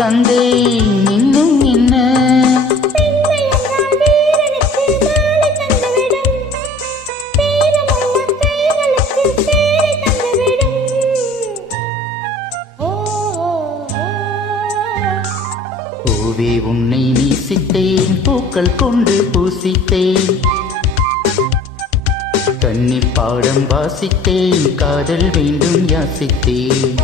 தந்தேன் இன்னும் என்ன. பூவே உன்னை நேசித்தேன், பூக்கள் கொண்டு பூசித்தேன், கண்ணீர் பாடம் வாசித்தேன், காதல் வேண்டும் யாசித்தேன்.